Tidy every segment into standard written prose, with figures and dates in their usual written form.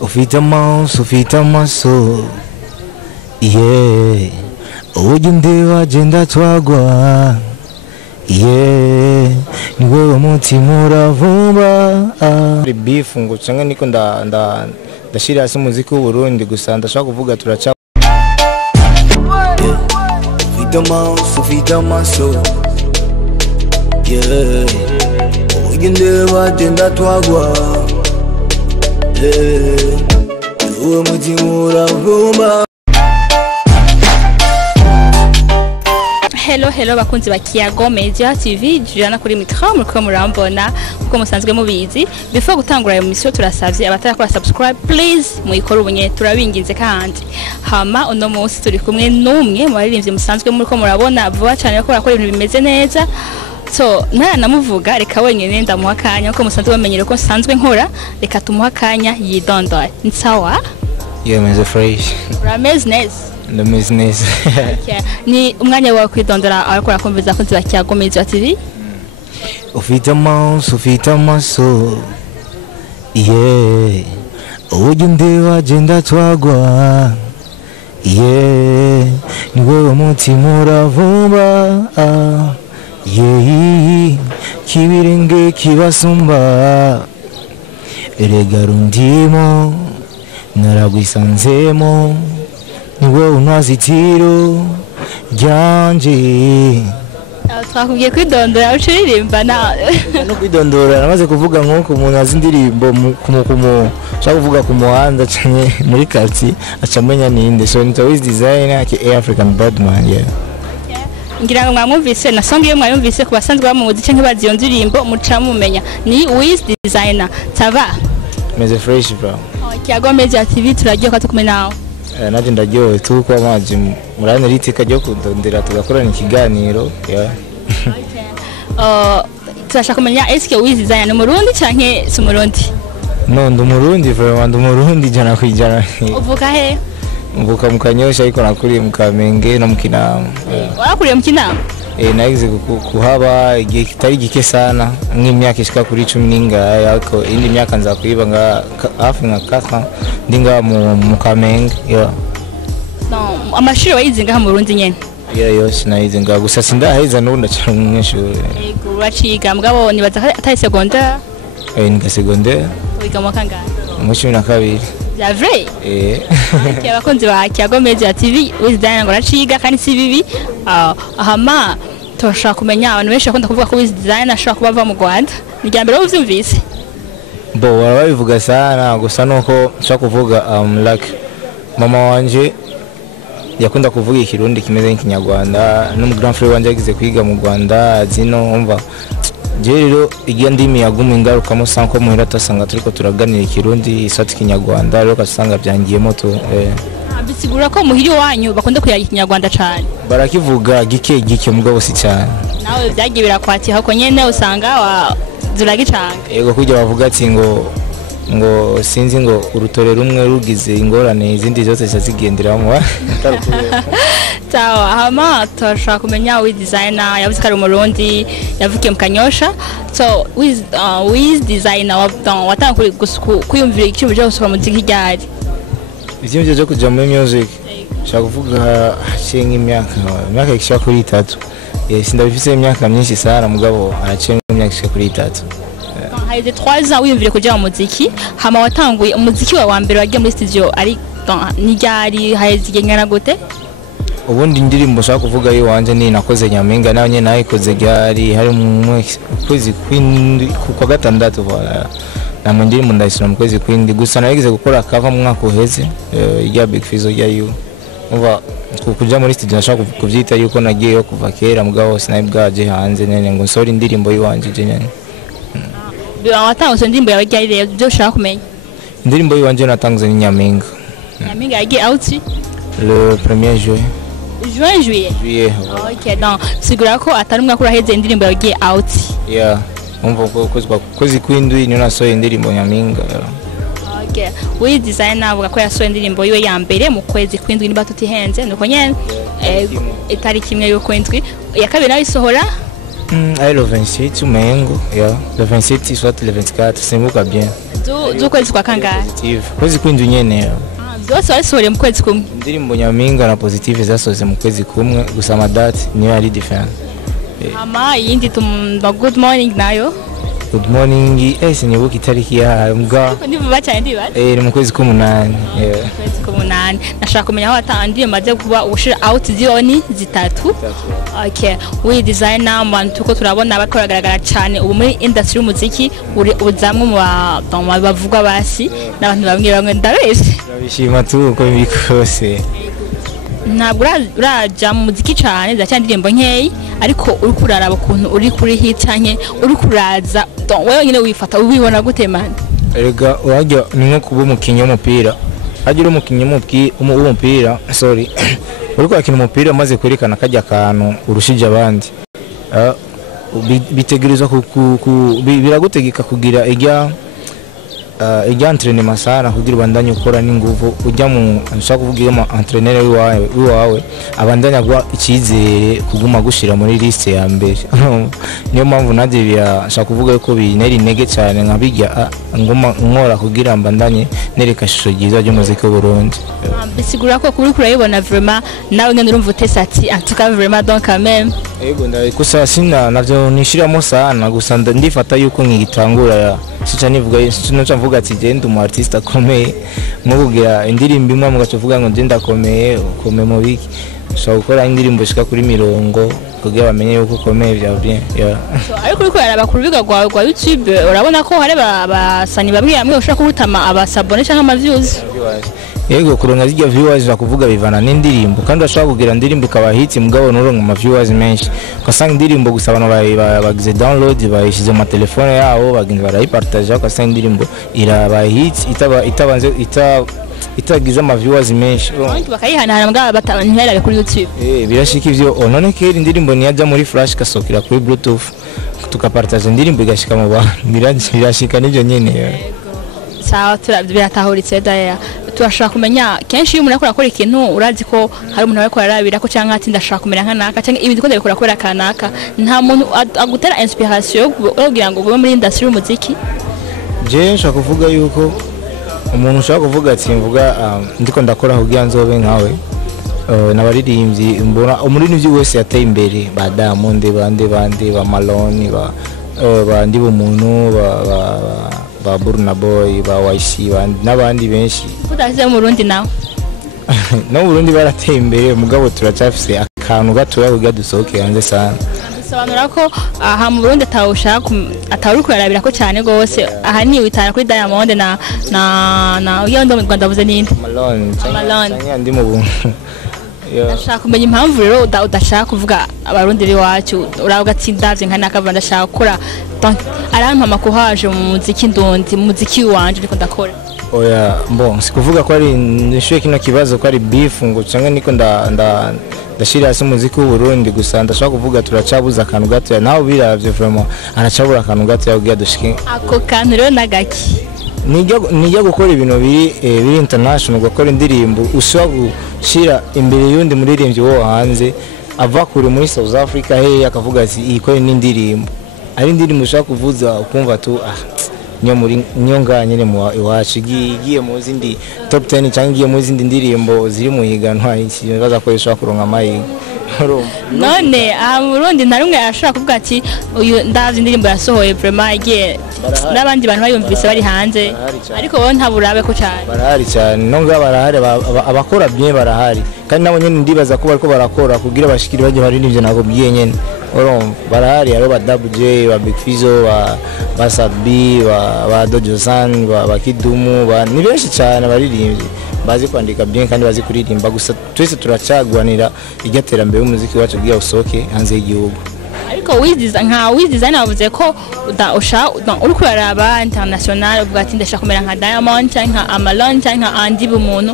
ufite amaso yeah ujya ndeba agenda twagwa yeah ni wewe mutima uravumba beef ngo cyangwa niko ndashira hasi muziki w'u Burundi gusa ndashaka kuvuga turaca ufite amaso yeah ujya ndeba agenda twagwa uwo mutima uravumba. Hello bakunzi ba Kiyago Media TV, Juliana kuri micro muriko murambona uko musanzwe mubizi. Before gutangura iyo mission turasavye abatarakora subscribe please muyikora ubunye turabinginze kandi. Hama uno munsi turi kumwe n'umwe mu baririmbyi musanzwe muriko murabona vuba cyane ko bakora ibintu bimeze neza. So namuvuga reka wenyene ndamuha kanya uko musanzwe bamenyere ko nsanzwe nkora reka tumuha kanya yidondoye. Nsawa? Yeah, meze fresh. Ramez nez. The business. Okay. Ni umwanya wa kwidondora arakora kumviza kunzi ba Kiyago Media TV. Ufite amaso yeah ujya ndeba agenda twagwa yeah ni wewe mutima uravumba yeah kibirenge kibasumba erega rundimo naragwisanzemo ni wewe unazitiro ryanje. Twakubwiye kwidondora ucuririmba na no kwidondora namaze kuvuga nko umuntu azi indirimbo ushaka kuvuga ku muhanda cyane muri quartier acamenya ninde so nita Wiz Designer ke African Badman yeah. Ngira ngo mwamuvise na song iyo mwayumvise ku basanzwe ba mu muziki nk'ibazi iyo ndirimbo muca mumenya ni Wiz Designer. Tava meze fresh bro. Kiyago Media TV turaryoka tukumwe nawe. Naje ndaryohe tu kwa maji murane riteka ryo kudondera tugakorana ikiganiro yeah. Turashaka kumenya eske Wiz Designer ni Murundi canke si Murundi? No ndi Murundi vraiment ndi Murundi jana kwijana. Uvuka he? Mvuka mu Kanyosha ariko nakuriye mu Kamenge no mu Kinama. Warakuriye mu Kinama? Nagize kuhaba igihe kitari gike sana nk'imyaka ishika kuri 10 n'ingahe ariko indi myaka nza kuyiba nga hafi nka 4 ndinga mu Kamenge yeah. No amashuri wayizinga mu Burundi nyene. Yeah yose nayizinga gusa sindaheza n'ubu ndacyari umunyeshuri. Yego uraciga mugabo nibaza atari secondaire. Ni secondaire. Wiga mu kangahe? Mu 12. La vrai? Abakunzi ba Kiyago Media TV Wiz Designer ngo raciga kandi si bibi. Ahama turashaka kumenya abantu benshi bakunda kuvuga ko Wiz Designer ashaka kuba ava mu Rwanda. Ni ryambere uvyumvise? Bo warabivuga sana gusa nuko nshaka kuvuga like mama wanje yakunda kuvuga ikirundi kimeze nk'ikinyarwanda no mu grand frère wanje yagize kwiga mu Rwanda zino umva rero igihe ndimi yaguma ingaruka mo sanko muhira tasanga turiko turaganira ikirundi isati kinyarwanda rero kasanga byangiyemo to bisigura ko muhiri wanyu bakunda kuyaga ikinyarwanda cyane barakivuga gike mugabo si cyane nawe byagiye birakwati hako nyene usanga wa zuragicanga yego kujya bavuga ati ngo sinzi ngo urutore rumwe rugize ingorane izindi zose zazigenderamo Tawa hama turashaka kumenya Wiz Designer yavuze ko ari Umurundi yavukiye mu Kanyosha so Wiz Designer watanga kuyumvira ikintu cyo gusohora muziki ryari ikintu cyo kujya muri music shaka kuvuga haciye imyaka ishaka kuri 3 sindabifise imyaka myinshi sana mugabo haciye imyaka ishaka kuri 3 haize 3 ans wiyumvire kuja mu muziki hama watanguye umuziki wa mbere wagiye muri studio ari ni ryari haize igengana gute ubundi indirimbo shaka kuvuga yo wanje ni nakoze Nyampinga nawe nyene nayikoze ryari hari mu kwezi kw'indwi kwa gatandatu na mu ndirimbo ndayisura mu kwezi kw'indwi gusa nagize gukora cover mu mwaka uheze ya Big Fizzo ya you umva kuja muri studio nashaka kuvyita yuko nagiye yo kuva kera mugabo sinabwaje hanze nene ngo nsore indirimbo yiwanje je nyene watanguze indirimbo yawe ryari rero byo ushaka kumenya indirimbo yiwanje natanguze ni Nyampinga yagiye out le 1er juillet juillet okay donc sigura ko atari umwaka uraheze indirimbo yagiye out yeah umva kwezi kw'indwi ni nasohoye indirimbo Nyampinga okay Wiz Designer avuga ko yasohoye indirimbo yiwe ya mbere mu kwezi kw'indwi niba tutihenze nuko nyene itariki imwe yo kw'indwi ya kabiri nayo isohora le 27 umengo yeah le 27 soit le 24 c'est beaucoup bien z'ukwezi kwa kangahe Positive kwezi kw'indwi nyene zose wasohoreye mu kwezi kumwe indirimbo Nyampinga na Positive zasoze mu kwezi kumwe gusa amadate niyo ari different ama yindi tumba good morning nayo good morning sinibuka itariki ya mbwa ndivuba cyane ndibaza ni mu kwezi k'umunani kwezi k'umunani nashaka kumenya aho watangiye maze kuba ushira out zone zitatu okay we designer man tuko turabona bakoragaragara cyane ubu muri industry y'umuziki uri uzamwe mu bavuga basi n'abantu bamwe ndabese bishima tu uko bikose ntabwo uraja mu muziki cyane za cyane indirimbo nkeyi ariko uri kuraraba ukuntu uri kuri hit cyane uri kuraza wewe nyine wifata ubibona gute man erega wajya ni nko kuba umukinnyi w'umupira agira umukinnyi w'umupira sorry uri kwakina umupira maze kwerekana kajya akantu urushije abandi bitegerezwa biragutegeka kugira ijya entraînement sana kugira bandanye ukora n'inguvu ujya mu nshaka kuvuga mu entraîneur wiwawe abandanya gwa ikizere kuguma gushira muri liste ya mbere niyo mpamvu naje bya kuvuga ko bineri nege cyane nkabijya ngoma nkora kugira mbandanye nereka shusho giza ryo muziki w'u Burundi bisigura ko kuri kurayibona vraiment nawe ngene urumva utesati en tout cas vraiment donc quand même yego ndabikusa sina navyo nishiramo sana gusa ndifata yuko nkigitangura sica nivuga sica mvuga ati genda umu artiste akomeye nko kugira indirimbo imwe mugacuvuga ngo genda komeye ukome mu biki so gukora indirimbo shika kuri mirongo kugira bamenye yuko ukomeye bya bien ariko uriko yaraba ku rubiga rwa YouTube urabona ko hari abasani bamwe ushaka kubutama abasabone cyangwa ama-views yego kuronka zijya viewers bakuvuga bivana n'indirimbo kandi urashaka kugira indirimbo ikaba hit mugabo nuronka ama-viewers menshi ukasanga indirimbo gusa abantu bagize download bayishize mu telefone yabo baginze barayipartage ukasanga indirimbo iraba hit itabanze itagize ama-viewers menshi bakayihanahana mbwa batantera kuri YouTube birashika ivyo none kera indirimbo niyaja muri flash kasokira kuri bluetooth tukapartage indirimbo igashika mu bantu birashika nivyo nyene sawa turabiratahuritse daya turashaka kumenya kenshi iyo umuntu akora ikintu urazi ko hari umuntu ariko arabira ko cyangwa ati ndashaka kumera nkanaka cyangwa ibindi ko ndabikora kubera kanaka nta muntu agutera inspiration kugira ngo ube muri industry y'umuziki je nshaka kuvuga yuko umuntu ushaka kuvuga ati mvuga ndiko ndakora kugira nzobe nkawe n'abaririmbyi mbona umuririmbyi wese yateye imbere ba Diamond bande ba Malone ba ndi bumuntu ba Burna Boy ba YC n'abandi benshi udaze mu Burundi nawe no Burundi barateye imbere mugabo turacafise akantu gatoya kugira dusohoke hanze sana bisobanura ko aha mu Burundi atawuri kurarabira ko cyane gose aha ni witana kuri Diamond na uyo ndo mu Rwanda buze ninde Malone ndi mu buntu ndashaka kumenya impamvu rero udashaka kuvuga abarundi biwacu uravuga ati ndavye nka nakava ndashaka gukora arampama ko haje mu muziki ndundi mu muziki wanje ndiko ndakora oya bon sikuvuga ko ari nishuye kino kibazo ko ari beef ngo cyangwa niko ndashira hasi muziki w'u Burundi gusa ndashaka kuvuga turacabuza akantu gato naho biravye vraiment aracabura akantu gato yagiye dushike ako kantu rero nagaki nijya gukora ibintu biri international gukora indirimbo ushobora gushira imbere y'undi muririmbyi wo hanze ava kure muri South Africa akavuga ati ikore n'indirimbo ari indirimbo ushaka kuvuza ukumva tu niyo nganye mu iwacu igiye mu zindi top 10 cyangwa igiye mu zindi ndirimbo ziri mu higanwa iki bazakoresha kuronka amayi none aha mu Burundi na rumwe arashaka kuvuga ati uyu ndavye indirimbo yasohoye vraiment igiye n'abandi bantu bayumvise bari hanze ariko wowe ntaburabe ko cyane barahari cyane no ngaba barahari abakora bien barahari kandi nabo nyene ndibaza ko bariko barakora kugira bashikire baje bari nivyo nako biye nyene barahari aro ba WJ ba Big Fizzo ba Sadbi ba Dojo San ba Kidumu ni benshi cyane baririmbye bazi kwandika bien kandi bazi kuririmba gusa twese turacagwanira igatera mbere umuziki wacu bwiya usoke hanze y'igihugu ariko widesign avuze ko uri kuraraba international uvuga ati ndashaka kumera nka Diamond cyangwa nka Malone cyangwa nka Andy bumuntu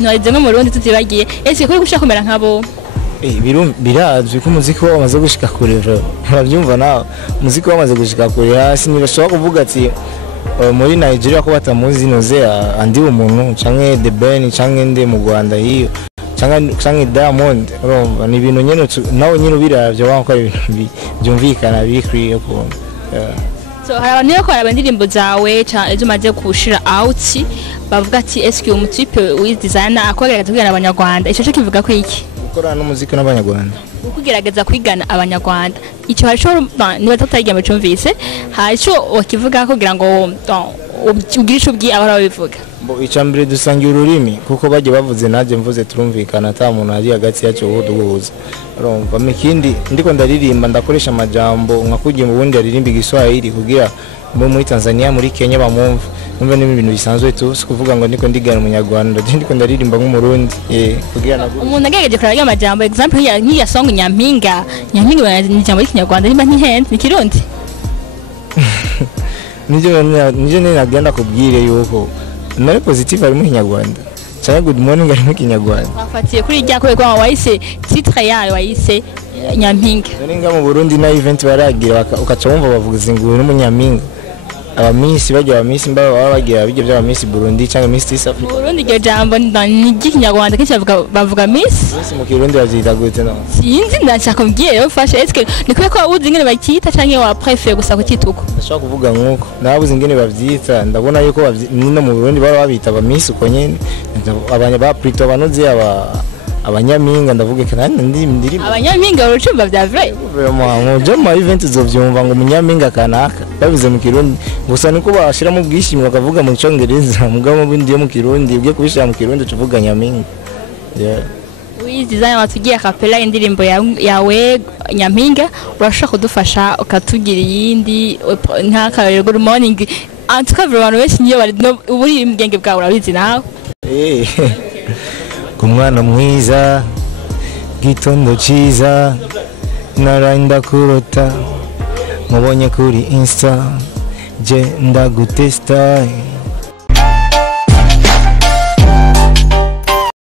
ntiwagize nko mu Burundi tutibagiye ese kuri gushaka kumera nkabo birazwi ko umuziki wamaze gushika kure urabyumva nawe umuziki wamaze gushika kure hasi ntibashobora kuvuga ati muri Nigeria ko batamuzi noze Andy bumuntu cyangwa The Ben cyangwa nde mu Rwanda hiyo cyangwa Diamond urumva ni ibintu nyene nawe nyine ubiravye wanko ari ibintu byumvikana bikwiye ko so hari abantu yo kora indirimbo zawe ejo maze kushira out bavuga ati eske umutipe with designer akogerageza kugana abanyarwanda ico cyo kivuga ko iki gukora n'umuziki n'abanyarwanda ukugerageza kwigana abanyarwanda icyo hari cyo niba tutayigiye mu cyumvise hari cyo wakivuga kugira ngo ugirisha ubwi abara babivuga icambere dusangiye ururimi kuko baje bavuze naje mvuze turumvikana ata muntu ari hagati yacu ubuduhuza urumva mikindi ndiko ndaririmba ndakoresha amajambo nkakugiye mu bundi aririmba igiswahili kugira muri Tanzania muri Kenya bamumva numva ni ibintu bisanzwe tu kuvuga ngo ndiko ndigana umunyarwanda ndiko ndaririmba nk'umurundi kugira nago umuntu agejeje kuraga amajambo example nk'iya song Nyampinga ni jambo y'ikinyarwanda niba ntihenze ni kirundi nije nagenda kubwire yuko nari positive ari mu kinyarwanda cyane good morning ari mu kinyarwanda afatiye kuri rya kwa wayise titre yayo wayise Nyampinga nga mu Burundi na event baragira ukaca wumva bavuga inguru n'umunyampinga abamisi bajya abamisi mbaba bagira bijye by'abamisi Burundi cyangwa Miss East Africa Burundi ryo jambo ni ikinyarwanda kicavuga bavuga Miss mu Kirundi bazita gute no sinzi ndashaka mbwiye ufashe eske ni kubera ko uzi ingene bakita cyangwa wa préfère gusa kutituko ndashaka kuvuga nkuko nabuze ingene bavyita ndabona yuko no mu Burundi baba babita abamisi uko nyene abanya ba Prito banozi abanyampinga ndavuga kandi ndirimbo abanyampinga urucumba bya vrai vraiment mu ma event zovyumva ngo munyampinga kanaka babize mu Kirundi gusa niko bashira mu bwishimwe bakavuga mu Cyongereza mugabo bindi mu Kirundi ubwe kubishira mu Kirundi tuvuga Nyampinga design watugiye akapela indirimbo yawe Nyampinga urashaka kudufasha ukatugira yindi nk'akarero good morning antuka abantu benshi niyo bari uburi imgenge bwawe urabizi nawe kumwana mwiza gitondo ciza narainda kurota mubonye kuri Insta je ndagutesta